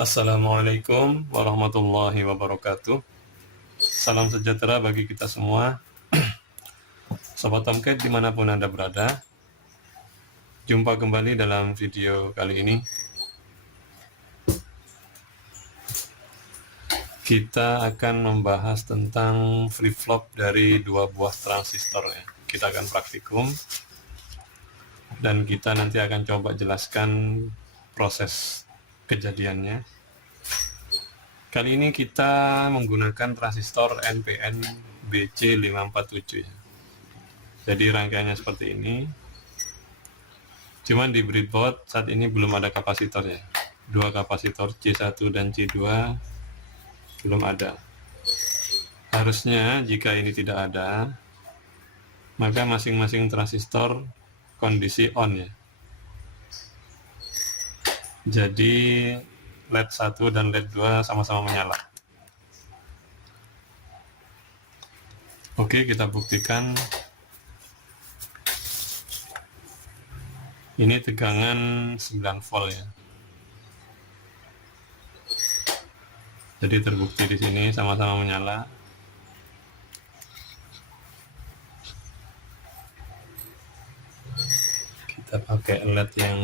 Assalamualaikum warahmatullahi wabarakatuh. Salam sejahtera bagi kita semua. Sobat Tomcat dimanapun Anda berada, jumpa kembali dalam video kali ini. Kita akan membahas tentang flip-flop dari dua buah transistor ya. Kita akan praktikum dan kita nanti akan coba jelaskan proses kejadiannya. Kali ini kita menggunakan transistor NPN BC547 ya. Jadi rangkaiannya seperti ini. Cuman di breadboard saat ini belum ada kapasitor ya. Dua kapasitor C1 dan C2 belum ada. Harusnya jika ini tidak ada, maka masing-masing transistor kondisi on ya. Jadi LED 1 dan LED 2 sama-sama menyala. Oke, kita buktikan. Ini tegangan 9 volt ya. Jadi terbukti di sini sama-sama menyala. Kita pakai LED yang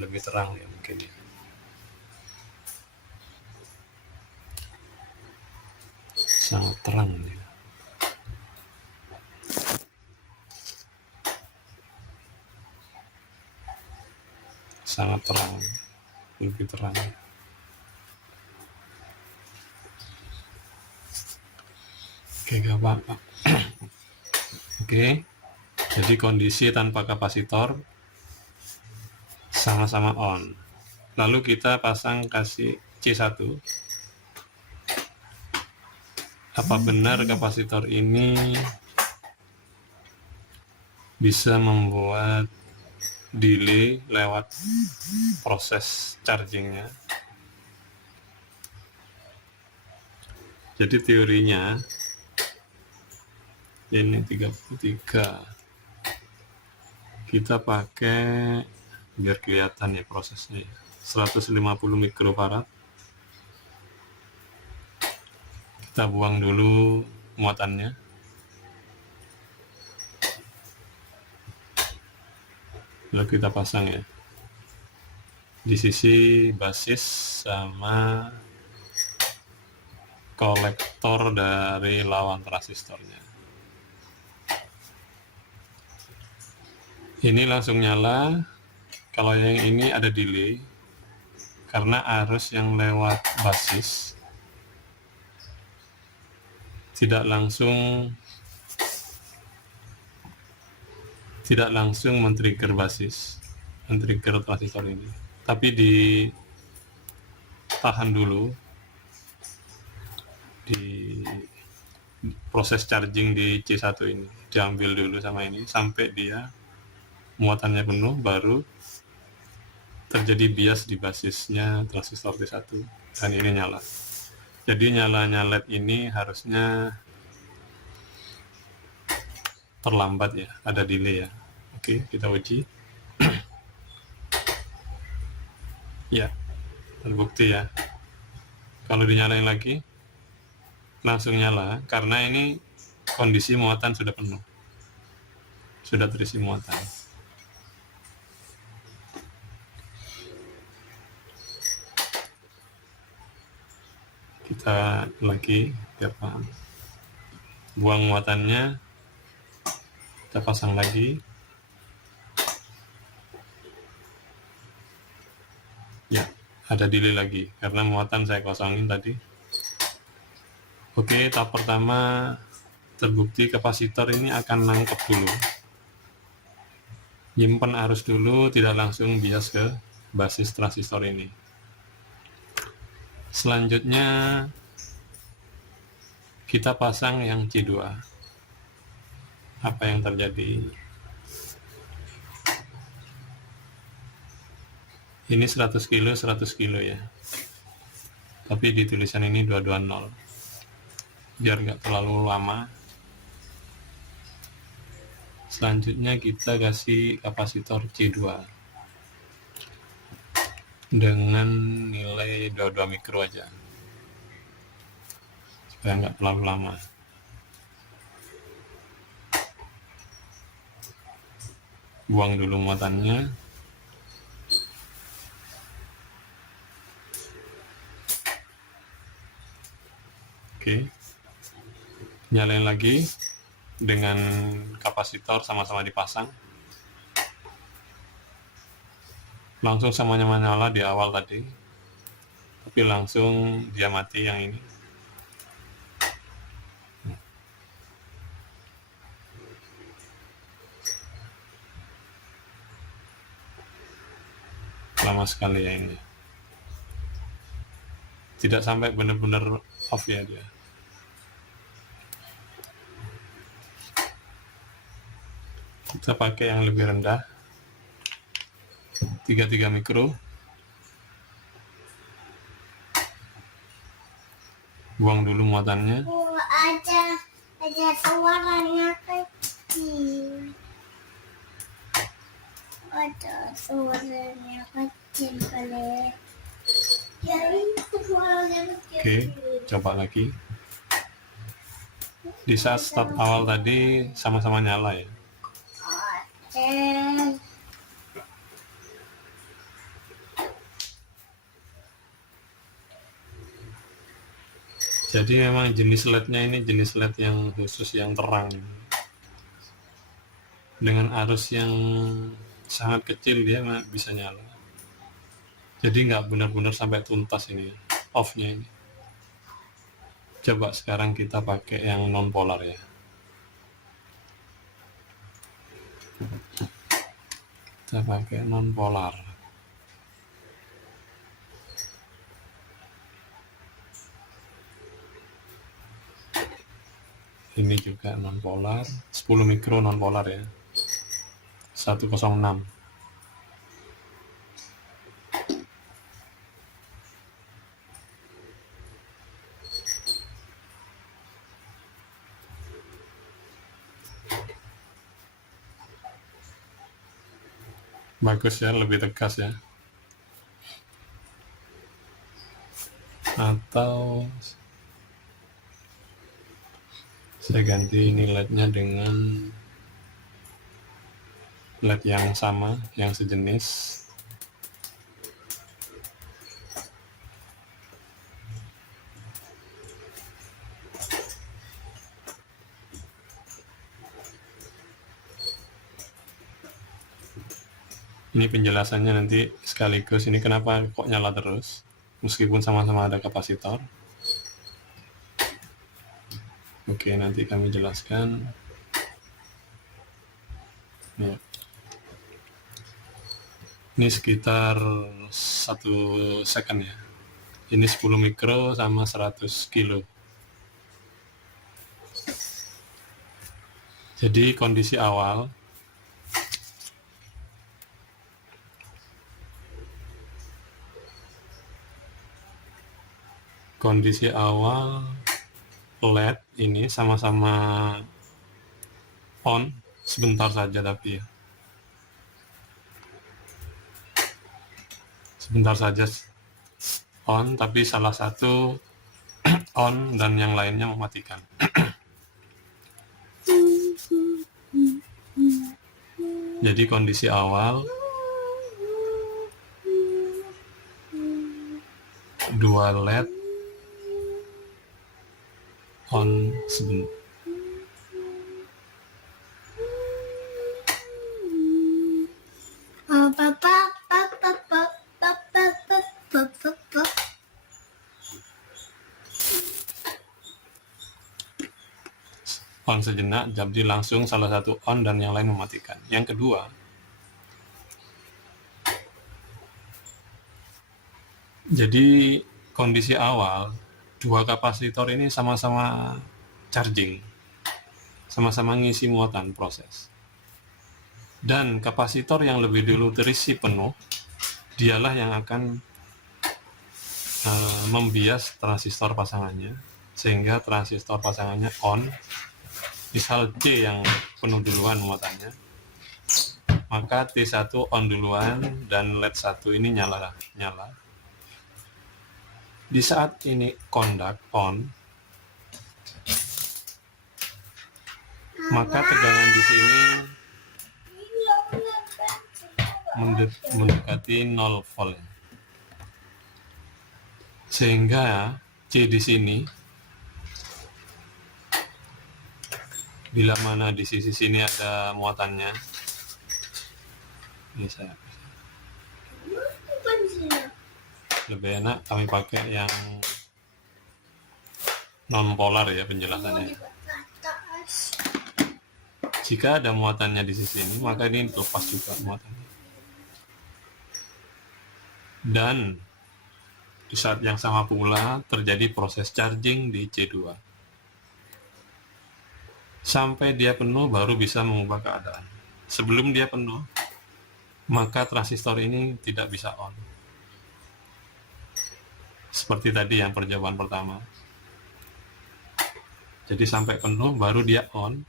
lebih terang ya mungkin ya. Sangat terang ya. Sangat terang, lebih terang. Oke, gak apa-apa. Oke, jadi kondisi tanpa kapasitor sama-sama on. Lalu kita pasang kasih C1. Apa benar kapasitor ini bisa membuat delay lewat proses chargingnya? Jadi teorinya ini 33, kita pakai biar kelihatan ya prosesnya ya, 150 mikrofarad. Kita buang dulu muatannya. Lalu kita pasang ya di sisi basis sama kolektor dari lawan transistornya. Ini langsung nyala. Kalau yang ini ada delay karena arus yang lewat basis tidak langsung men-trigger basis, men-trigger transistor ini, tapi ditahan dulu di proses charging di C1 ini, diambil dulu sama ini sampai dia muatannya penuh, baru terjadi bias di basisnya transistor T1 dan ini nyala. Jadi nyalanya LED ini harusnya terlambat ya, ada delay ya. Oke, kita uji. Ya, terbukti ya. Kalau dinyalain lagi langsung nyala karena ini kondisi muatan sudah penuh, sudah terisi muatan. Kita lagi biar paham. Buang muatannya, kita pasang lagi. Ya, ada delay lagi karena muatan saya kosongin tadi. Oke, tahap pertama terbukti kapasitor ini akan nangkep dulu, nyimpen arus dulu, tidak langsung bias ke basis transistor ini. Selanjutnya kita pasang yang C2. Apa yang terjadi? Ini 100 kilo ya, tapi di tulisan ini 220 biar nggak terlalu lama. Selanjutnya kita kasih kapasitor C2 dengan nilai pakai 22 mikro aja supaya nggak terlalu lama. Buang dulu muatannya. Oke, nyalain lagi dengan kapasitor sama-sama dipasang. Langsung samanya menyala di awal tadi, tapi langsung dia mati yang ini. Lama sekali ya ini, tidak sampai benar-benar off ya dia. Kita pakai yang lebih rendah, 33 mikro. Buang dulu muatannya. Ada suaranya kecil. Ada suaranya kecil kali. Ya itu suaranya kecil. Oke, coba lagi. Di saat start awal tadi sama-sama nyala ya. Jadi memang jenis LED-nya ini jenis LED yang khusus, yang terang, dengan arus yang sangat kecil dia bisa nyala. Jadi nggak benar-benar sampai tuntas ini off-nya ini. Coba sekarang kita pakai yang non polar ya. Kita pakai non polar. Ini juga non polar, 10 mikro non polar ya. 106. Bagus ya, lebih tegas ya. Atau saya ganti ini LED-nya dengan LED yang sama, yang sejenis. Ini penjelasannya nanti sekaligus. Ini kenapa kok nyala terus meskipun sama-sama ada kapasitor. Oke, nanti kami jelaskan ya. Ini sekitar 1 second ya. Ini 10 mikro sama 100 kilo. Jadi kondisi awal LED ini sama-sama on sebentar saja, tapi ya sebentar saja on, tapi salah satu on dan yang lainnya mematikan. Jadi kondisi awal 2 LED on sebentar. On sejenak, jadi langsung salah satu on dan yang lain mematikan. Yang kedua, jadi kondisi awal 2 kapasitor ini sama-sama charging, sama-sama ngisi muatan proses. Dan kapasitor yang lebih dulu terisi penuh, dialah yang akan membias transistor pasangannya, sehingga transistor pasangannya on. Misal C yang penuh duluan muatannya, maka T1 on duluan dan LED 1 ini nyala. Di saat ini conduct on, maka tegangan di sini mendekati 0 volt. Sehingga C di sini, bila mana di sisi sini ada muatannya, ini saya lebih enak kami pakai yang non polar ya penjelasannya. Jika ada muatannya di sisi ini, maka ini lepas juga muatannya. Dan di saat yang sama pula terjadi proses charging di C2. Sampai dia penuh baru bisa mengubah keadaan. Sebelum dia penuh, maka transistor ini tidak bisa on. Seperti tadi yang perjawaban pertama. Jadi sampai penuh baru dia on.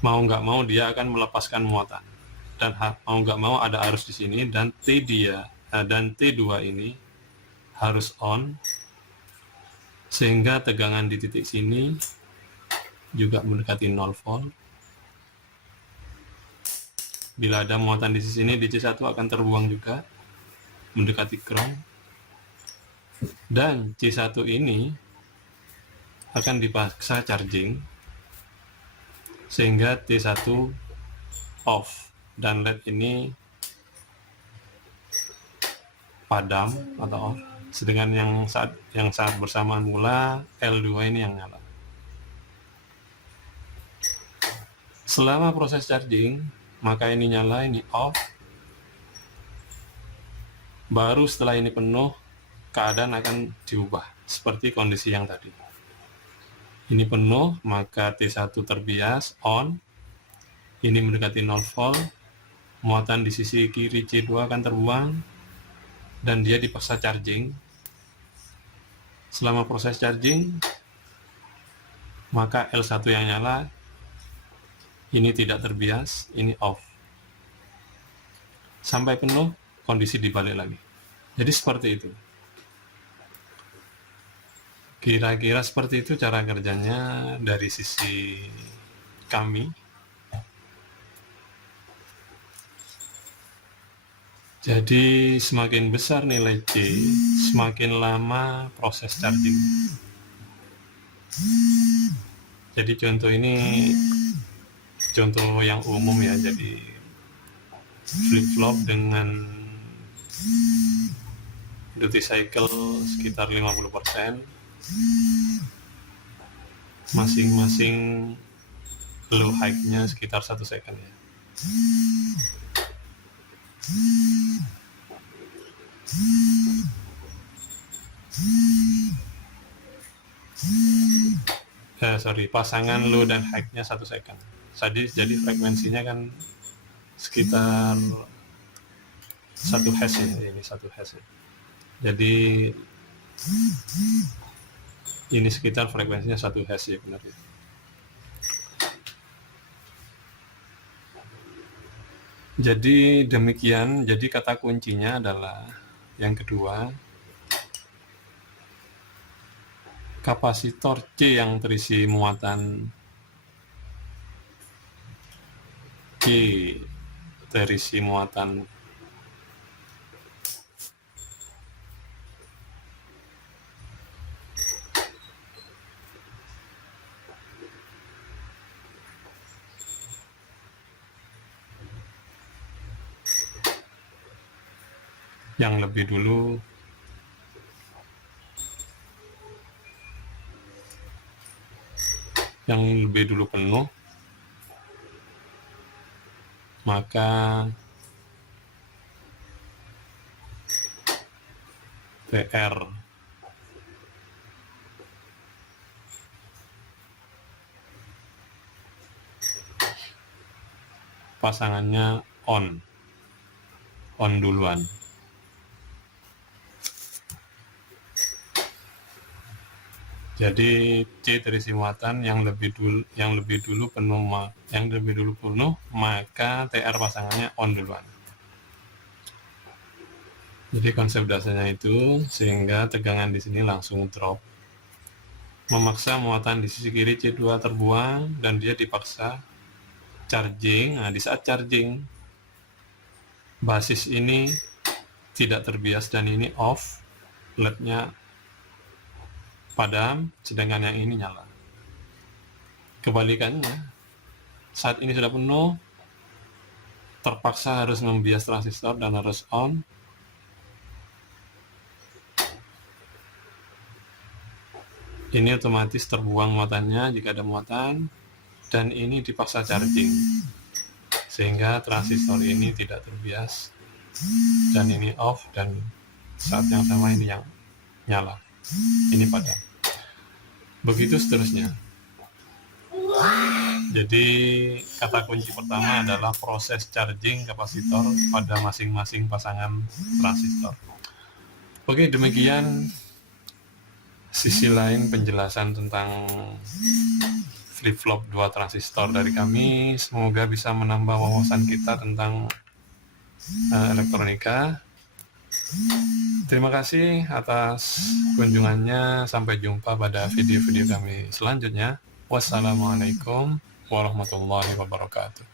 Mau nggak mau dia akan melepaskan muatan. Dan mau nggak mau ada arus di sini, dan T2 ini harus on, sehingga tegangan di titik sini juga mendekati 0 volt. Bila ada muatan di sini, di C1 akan terbuang juga mendekati ground, dan C1 ini akan dipaksa charging sehingga T1 off dan LED ini padam atau off, sedangkan yang saat bersamaan pula L2 ini yang nyala. Selama proses charging, maka ini nyala, ini off. Baru setelah ini penuh, keadaan akan diubah seperti kondisi yang tadi. Ini penuh, maka T1 terbias, on. Ini mendekati 0 volt. Muatan di sisi kiri C2 akan terbuang, dan dia dipaksa charging. Selama proses charging, maka L1 yang nyala, ini tidak terbias, ini off. Sampai penuh, kondisi dibalik lagi. Jadi seperti itu. Kira-kira seperti itu cara kerjanya dari sisi kami. Jadi semakin besar nilai C, semakin lama proses charging. Jadi contoh ini contoh yang umum ya, jadi flip-flop dengan duty cycle sekitar 50%, masing-masing low high-nya sekitar 1 second ya. Pasangan low dan high-nya 1 second. Jadi frekuensinya kan sekitar 1 hertz ya, ini 1 hertz ya. Jadi ini sekitar frekuensinya 1 hertz ya, benar ya. Jadi demikian, jadi kata kuncinya adalah yang kedua, kapasitor C yang terisi muatan yang lebih dulu penuh, maka TR pasangannya on duluan. Jadi C terisi muatan yang lebih dulu penuh, maka TR pasangannya on duluan. Jadi konsep dasarnya itu sehingga tegangan di sini langsung drop, memaksa muatan di sisi kiri C2 terbuang dan dia dipaksa charging. Nah, di saat charging basis ini tidak terbias dan ini off, LED-nya padam, sedangkan yang ini nyala. Kebalikannya, saat ini sudah penuh, terpaksa harus membias transistor dan harus on. Ini otomatis terbuang muatannya jika ada muatan, dan ini dipaksa charging sehingga transistor ini tidak terbias dan ini off, dan saat yang sama ini yang nyala, ini padam. Begitu seterusnya. Jadi kata kunci pertama adalah proses charging kapasitor pada masing-masing pasangan transistor. Oke, demikian sisi lain penjelasan tentang flip-flop 2 transistor dari kami. Semoga bisa menambah wawasan kita tentang elektronika. Terima kasih atas kunjungannya. Sampai jumpa pada video-video kami selanjutnya. Wassalamualaikum warahmatullahi wabarakatuh.